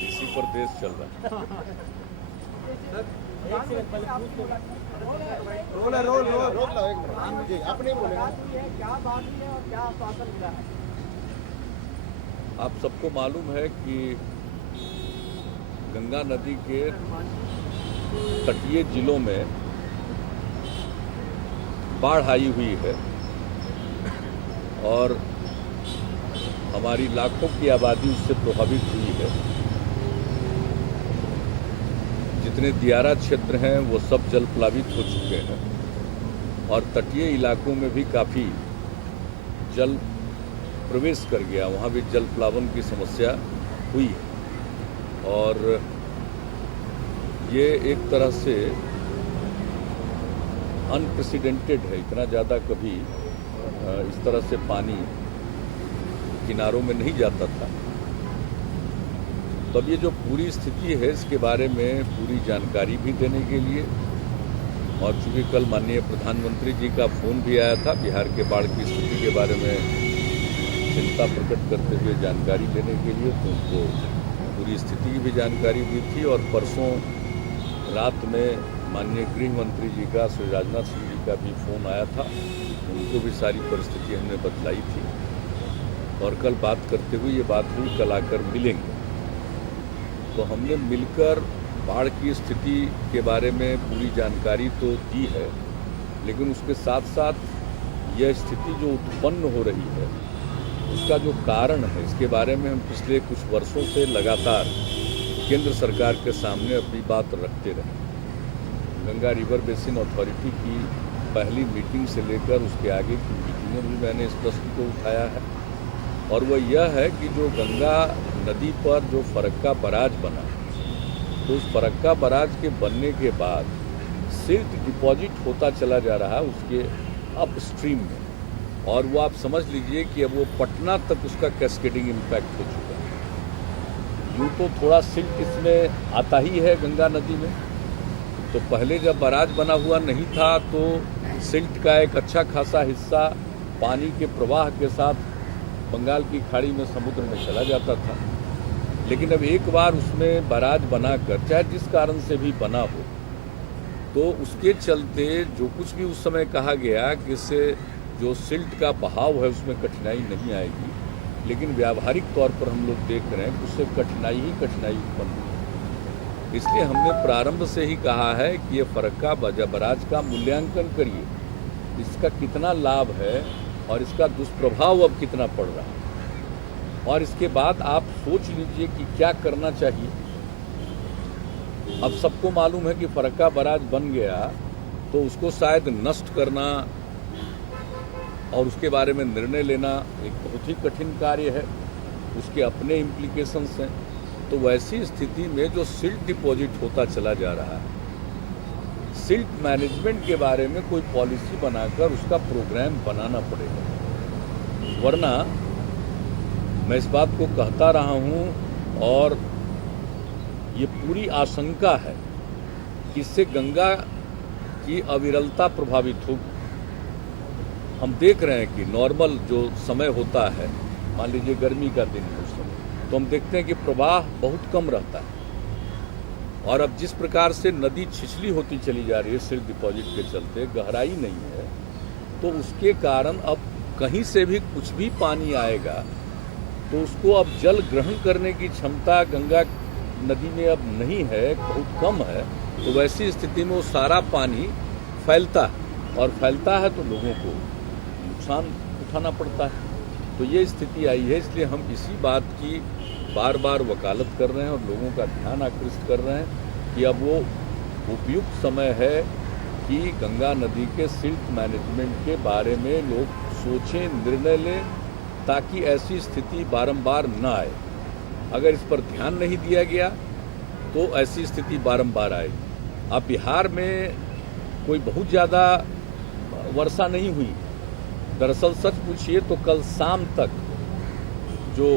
इसी पर देश चल रहा है। रोल जी अपने बोलेंगे। क्या बात है और क्या आश्वासन मिला है? आप सबको मालूम है कि गंगा नदी के तटीय जिलों में बाढ़ आई हुई है और हमारी लाखों की आबादी उससे प्रभावित हुई है। जितने दियारा क्षेत्र हैं वो सब जल प्लावित हो चुके हैं और तटीय इलाकों में भी काफ़ी जल प्रवेश कर गया, वहाँ भी जल प्लावन की समस्या हुई है। और ये एक तरह से अनप्रेसिडेंटेड है, इतना ज़्यादा कभी इस तरह से पानी किनारों में नहीं जाता था। तो अब ये जो पूरी स्थिति है इसके बारे में पूरी जानकारी भी देने के लिए, और चूँकि कल माननीय प्रधानमंत्री जी का फ़ोन भी आया था बिहार के बाढ़ की स्थिति के बारे में चिंता प्रकट करते हुए जानकारी देने के लिए, तो उनको पूरी स्थिति की भी जानकारी दी थी। और परसों रात में माननीय गृह मंत्री जी का, श्री राजनाथ सिंह जी का भी फ़ोन आया था, उनको भी सारी परिस्थिति हमने बतलाई थी। और कल बात करते हुए ये बात हुई कल आकर मिलेंगे। तो हमने मिलकर बाढ़ की स्थिति के बारे में पूरी जानकारी तो दी है, लेकिन उसके साथ साथ यह स्थिति जो उत्पन्न हो रही है उसका जो कारण है इसके बारे में हम पिछले कुछ वर्षों से लगातार केंद्र सरकार के सामने अपनी बात रखते रहे। गंगा रिवर बेसिन अथॉरिटी की पहली मीटिंग से लेकर उसके आगे की मीटिंगों में मैंने इस प्रश्न को उठाया है, और वह यह है कि जो गंगा नदी पर जो फरक्का बराज बना, तो उस फरक्का बराज के बनने के बाद सिल्ट डिपॉजिट होता चला जा रहा है उसके अपस्ट्रीम में, और वो आप समझ लीजिए कि अब वो पटना तक उसका कैस्केडिंग इम्पैक्ट हो चुका है। यूँ तो थोड़ा सिल्ट इसमें आता ही है गंगा नदी में, तो पहले जब बराज बना हुआ नहीं था तो सिल्ट का एक अच्छा खासा हिस्सा पानी के प्रवाह के साथ बंगाल की खाड़ी में समुद्र में चला जाता था। लेकिन अब एक बार उसमें बराज बनाकर, चाहे जिस कारण से भी बना हो, तो उसके चलते जो कुछ भी उस समय कहा गया कि इससे जो सिल्ट का बहाव है उसमें कठिनाई नहीं आएगी, लेकिन व्यावहारिक तौर पर हम लोग देख रहे हैं कि उससे कठिनाई ही कठिनाई उत्पन्न हुई। इसलिए हमने प्रारंभ से ही कहा है कि ये फरक्का बराज का मूल्यांकन करिए, इसका कितना लाभ है और इसका दुष्प्रभाव अब कितना पड़ रहा है, और इसके बाद आप सोच लीजिए कि क्या करना चाहिए। अब सबको मालूम है कि फरक्का बराज बन गया तो उसको शायद नष्ट करना और उसके बारे में निर्णय लेना एक बहुत ही कठिन कार्य है, उसके अपने इम्प्लीकेशंस हैं। तो वैसी स्थिति में जो सिल्ट डिपॉजिट होता चला जा रहा है, सिल्ट मैनेजमेंट के बारे में कोई पॉलिसी बनाकर उसका प्रोग्राम बनाना पड़ेगा, वरना मैं इस बात को कहता रहा हूँ और ये पूरी आशंका है कि इससे गंगा की अविरलता प्रभावित होगी। हम देख रहे हैं कि नॉर्मल जो समय होता है, मान लीजिए गर्मी का दिन है उस समय, तो हम देखते हैं कि प्रवाह बहुत कम रहता है, और अब जिस प्रकार से नदी छिछली होती चली जा रही है सिल्ट डिपॉजिट के चलते, गहराई नहीं है, तो उसके कारण अब कहीं से भी कुछ भी पानी आएगा तो उसको अब जल ग्रहण करने की क्षमता गंगा नदी में अब नहीं है, बहुत कम है। तो वैसी स्थिति में वो सारा पानी फैलता है, और फैलता है तो लोगों को नुकसान उठाना पड़ता है। तो ये स्थिति आई है, इसलिए हम इसी बात की बार बार वकालत कर रहे हैं और लोगों का ध्यान आकृष्ट कर रहे हैं कि अब वो उपयुक्त समय है कि गंगा नदी के सिल्ट मैनेजमेंट के बारे में लोग सोचें, निर्णय लें, ताकि ऐसी स्थिति बारंबार न आए। अगर इस पर ध्यान नहीं दिया गया तो ऐसी स्थिति बारंबार आएगी। अब बिहार में कोई बहुत ज़्यादा वर्षा नहीं हुई, दरअसल सच पूछिए तो कल शाम तक जो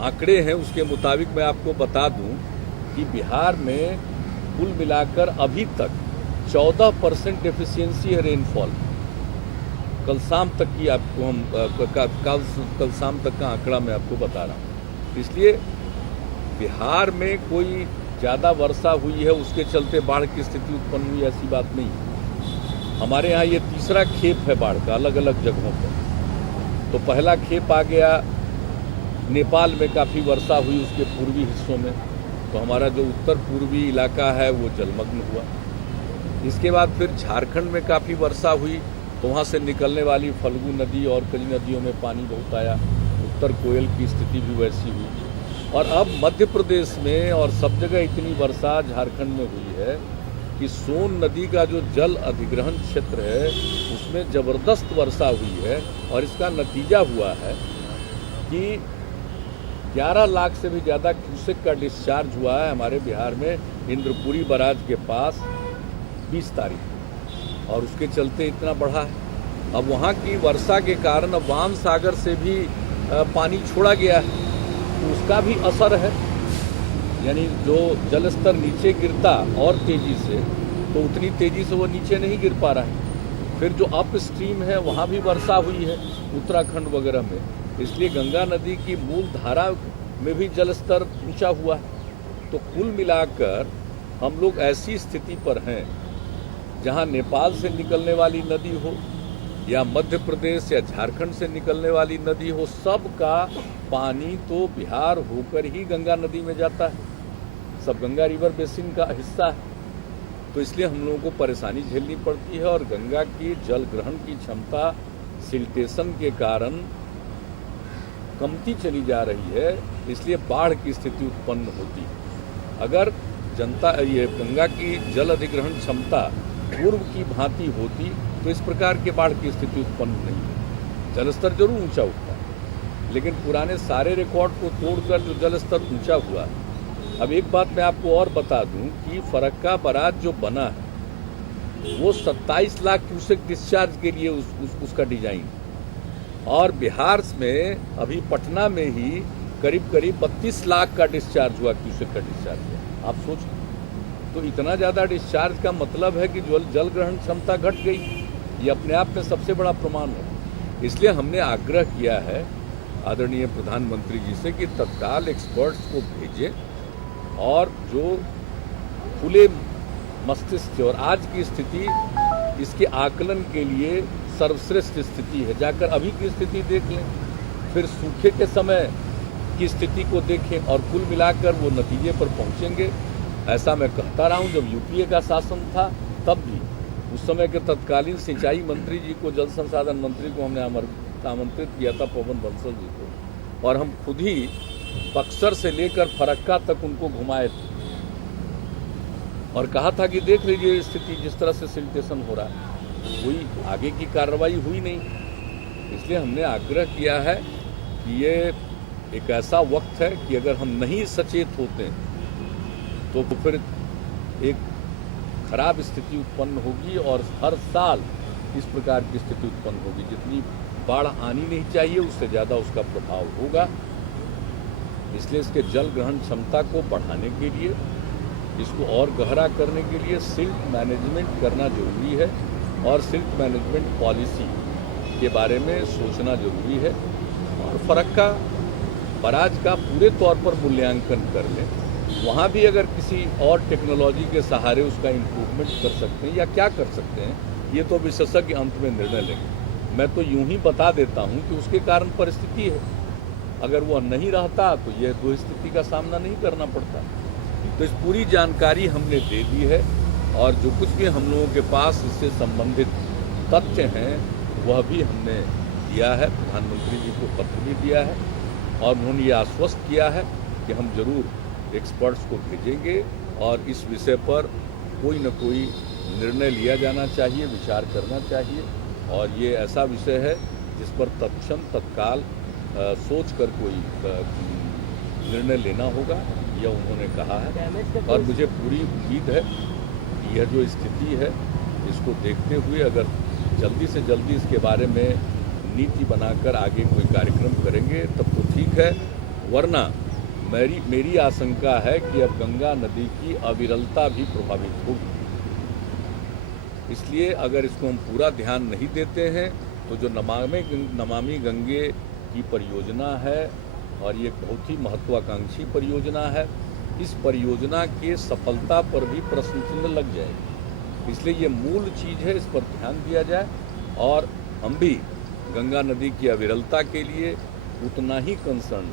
आंकड़े हैं उसके मुताबिक मैं आपको बता दूं कि बिहार में कुल मिलाकर अभी तक 14% डेफिशिएंसी है रेनफॉल। कल शाम तक की आपको हम कल शाम तक का आंकड़ा मैं आपको बता रहा हूँ। इसलिए बिहार में कोई ज़्यादा वर्षा हुई है उसके चलते बाढ़ की स्थिति उत्पन्न हुई, ऐसी बात नहीं। हमारे यहाँ ये तीसरा खेप है बाढ़ का, अलग अलग जगहों पर। तो पहला खेप आ गया नेपाल में, काफ़ी वर्षा हुई उसके पूर्वी हिस्सों में, तो हमारा जो उत्तर पूर्वी इलाका है वो जलमग्न हुआ। इसके बाद फिर झारखंड में काफ़ी वर्षा हुई, तो वहाँ से निकलने वाली फल्गु नदी और कई नदियों में पानी बहुत आया। उत्तर कोयल की स्थिति भी वैसी हुई। और अब मध्य प्रदेश में और सब जगह इतनी वर्षा झारखंड में हुई है कि सोन नदी का जो जल अधिग्रहण क्षेत्र है उसमें ज़बरदस्त वर्षा हुई है। और इसका नतीजा हुआ है कि 11 लाख से भी ज़्यादा क्यूसेक का डिस्चार्ज हुआ है हमारे बिहार में इंद्रपुरी बराज के पास 20 तारीख को, और उसके चलते इतना बढ़ा है। अब वहाँ की वर्षा के कारण अब वाम सागर से भी पानी छोड़ा गया है, तो उसका भी असर है। यानी जो जल स्तर नीचे गिरता और तेज़ी से, तो उतनी तेज़ी से वो नीचे नहीं गिर पा रहा है। फिर जो अप स्ट्रीम है वहाँ भी वर्षा हुई है उत्तराखंड वगैरह में, इसलिए गंगा नदी की मूल धारा में भी जल स्तर ऊँचा हुआ है। तो कुल मिलाकर हम लोग ऐसी स्थिति पर हैं जहाँ नेपाल से निकलने वाली नदी हो या मध्य प्रदेश या झारखंड से निकलने वाली नदी हो, सबका पानी तो बिहार होकर ही गंगा नदी में जाता है। सब गंगा रिवर बेसिन का हिस्सा है। तो इसलिए हम लोगों को परेशानी झेलनी पड़ती है। और गंगा की जल ग्रहण की क्षमता सिल्टेशन के कारण कमती चली जा रही है, इसलिए बाढ़ की स्थिति उत्पन्न होती है। अगर ये गंगा की जल अधिग्रहण क्षमता पूर्व की भांति होती तो इस प्रकार के बाढ़ की स्थिति उत्पन्न नहीं है। जलस्तर जरूर ऊंचा उठता है, लेकिन पुराने सारे रिकॉर्ड को तोड़कर जो जलस्तर ऊंचा हुआ है। अब एक बात मैं आपको और बता दूं कि फरक्का बराज जो बना है वो 27 लाख क्यूसेक डिस्चार्ज के लिए उसका डिजाइन, और बिहार में अभी पटना में ही करीब 32 लाख का डिस्चार्ज हुआ, क्यूसेक का डिस्चार्ज हुआ। आप सोच, तो इतना ज़्यादा डिस्चार्ज का मतलब है कि जल ग्रहण क्षमता घट गई। ये अपने आप में सबसे बड़ा प्रमाण है। इसलिए हमने आग्रह किया है आदरणीय प्रधानमंत्री जी से कि तत्काल एक्सपर्ट्स को भेजें और जो खुले मस्तिष्क और आज की स्थिति इसके आकलन के लिए सर्वश्रेष्ठ स्थिति है, जाकर अभी की स्थिति देख लें, फिर सूखे के समय की स्थिति को देखें और कुल मिलाकर वो नतीजे पर पहुंचेंगे। ऐसा मैं कहता रहा हूं, जब यूपीए का शासन था तब भी उस समय के तत्कालीन सिंचाई मंत्री जी को, जल संसाधन मंत्री को हमने आमंत्रित किया था, पवन बंसल जी को, और हम खुद ही बक्सर से लेकर फरक्का तक उनको घुमाए थे और कहा था कि देख लीजिए स्थिति जिस तरह से सिल्टेशन हो रहा है। कोई आगे की कार्रवाई हुई नहीं। इसलिए हमने आग्रह किया है कि ये एक ऐसा वक्त है कि अगर हम नहीं सचेत होते तो फिर एक खराब स्थिति उत्पन्न होगी और हर साल इस प्रकार की स्थिति उत्पन्न होगी। जितनी बाढ़ आनी नहीं चाहिए उससे ज़्यादा उसका प्रभाव होगा। इसलिए इसके जल ग्रहण क्षमता को बढ़ाने के लिए, इसको और गहरा करने के लिए सिल्ट मैनेजमेंट करना जरूरी है और सिल्ट मैनेजमेंट पॉलिसी के बारे में सोचना जरूरी है। और फरक्का बराज का पूरे तौर पर मूल्यांकन कर लें, वहाँ भी अगर किसी और टेक्नोलॉजी के सहारे उसका इम्प्रूवमेंट कर सकते हैं या क्या कर सकते हैं, ये तो विशेषज्ञ अंत में निर्णय लेंगे। मैं तो यूं ही बता देता हूं कि उसके कारण परिस्थिति है, अगर वह नहीं रहता तो यह दो स्थिति का सामना नहीं करना पड़ता। तो इस पूरी जानकारी हमने दे दी है और जो कुछ भी हम लोगों के पास इससे संबंधित तथ्य हैं वह भी हमने दिया है। प्रधानमंत्री जी को पत्र भी दिया है और उन्होंने ये आश्वस्त किया है कि हम जरूर एक्सपर्ट्स को भेजेंगे और इस विषय पर कोई न कोई निर्णय लिया जाना चाहिए, विचार करना चाहिए। और ये ऐसा विषय है जिस पर तत्काल सोच कर कोई निर्णय लेना होगा, यह उन्होंने कहा है। और मुझे पूरी उम्मीद है कि यह जो स्थिति है इसको देखते हुए अगर जल्दी से जल्दी इसके बारे में नीति बनाकर आगे कोई कार्यक्रम करेंगे तब तो ठीक है, वरना मेरी आशंका है कि अब गंगा नदी की अविरलता भी प्रभावित होगी। इसलिए अगर इसको हम पूरा ध्यान नहीं देते हैं तो जो नमामि गंगे की परियोजना है और ये बहुत ही महत्वाकांक्षी परियोजना है, इस परियोजना के सफलता पर भी प्रश्न चिन्ह लग जाएगी। इसलिए ये मूल चीज़ है, इस पर ध्यान दिया जाए और हम भी गंगा नदी की अविरलता के लिए उतना ही कंसर्न